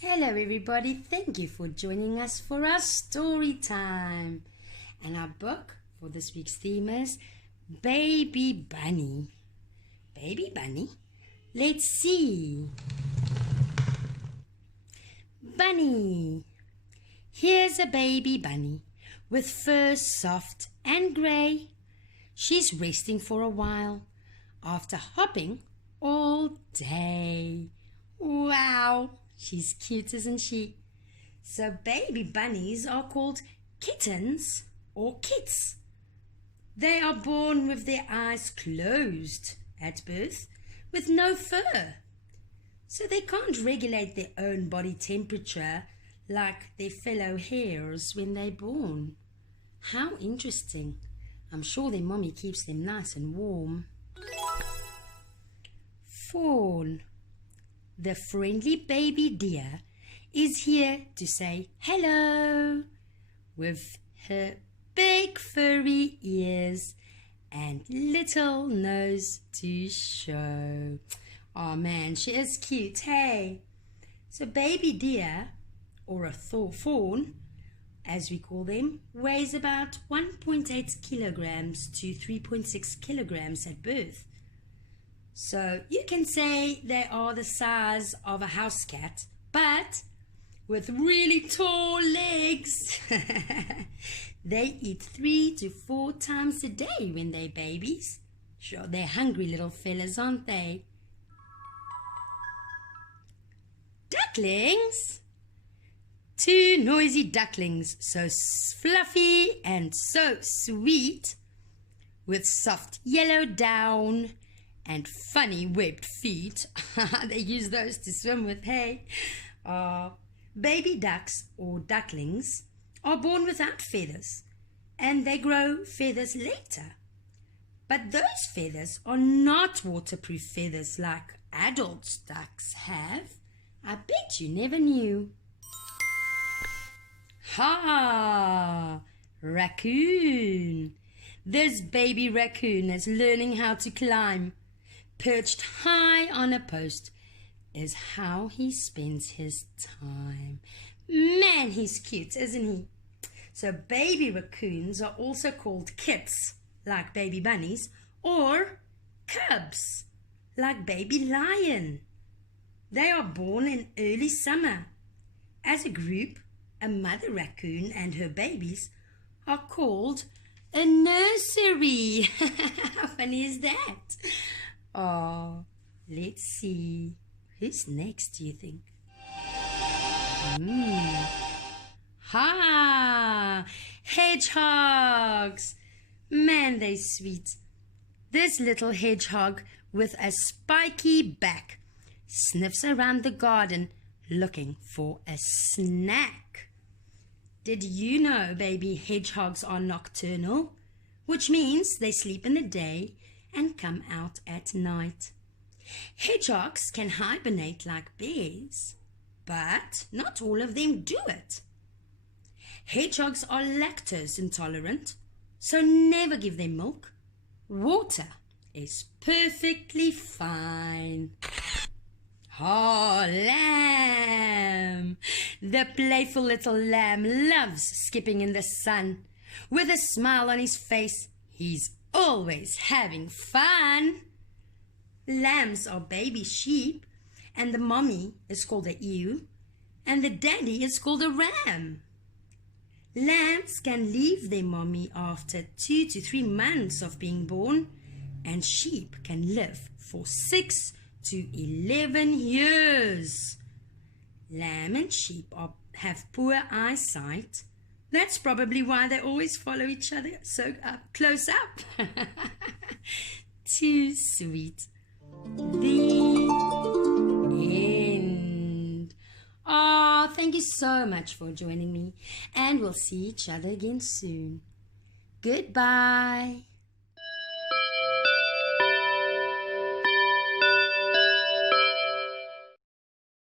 Hello everybody, thank you for joining us for our story time. And our book for this week's theme is Baby Bunny. Baby Bunny? Let's see. Bunny. Here's a baby bunny with fur soft and grey. She's resting for a while after hopping all day. Wow, she's cute, isn't she? So baby bunnies are called kittens or kits. They are born with their eyes closed at birth with no fur. So they can't regulate their own body temperature like their fellow hares when they're born. How interesting. I'm sure their mommy keeps them nice and warm. Fawn. The friendly baby deer is here to say hello with her big furry ears and little nose to show. Oh man, she is cute, hey? So baby deer, or a fawn, as we call them, weighs about 1.8 kilograms to 3.6 kilograms at birth. So you can say they are the size of a house cat, but with really tall legs. They eat 3 to 4 times a day when they're babies. Sure, they're hungry little fellas, aren't they? Ducklings. 2 noisy ducklings, so fluffy and so sweet, with soft yellow down and funny webbed feet. They use those to swim with, hey? Baby ducks or ducklings are born without feathers and they grow feathers later. But those feathers are not waterproof feathers like adult ducks have. I bet you never knew. Ha! Raccoon. This baby raccoon is learning how to climb. Perched high on a post is how he spends his time. Man, he's cute, isn't he? So baby raccoons are also called kits, like baby bunnies, or cubs, like baby lion. They are born in early summer. As a group, a mother raccoon and her babies are called a nursery. How funny is that? Oh, let's see. Who's next, do you think? Ha! Hedgehogs! Man, they're sweet. This little hedgehog with a spiky back sniffs around the garden looking for a snack. Did you know baby hedgehogs are nocturnal? Which means they sleep in the day and come out at night. Hedgehogs can hibernate like bears, but not all of them do it. Hedgehogs are lactose intolerant, so never give them milk. Water is perfectly fine. Oh, lamb! The playful little lamb loves skipping in the sun. With a smile on his face, he's always having fun. Lambs are baby sheep, and the mommy is called a ewe, and the daddy is called a ram. Lambs can leave their mommy after 2 to 3 months of being born, and sheep can live for 6 to 11 years. Lamb and sheep have poor eyesight. That's probably why they always follow each other so close up. Too sweet. The end. Oh, thank you so much for joining me, and we'll see each other again soon. Goodbye.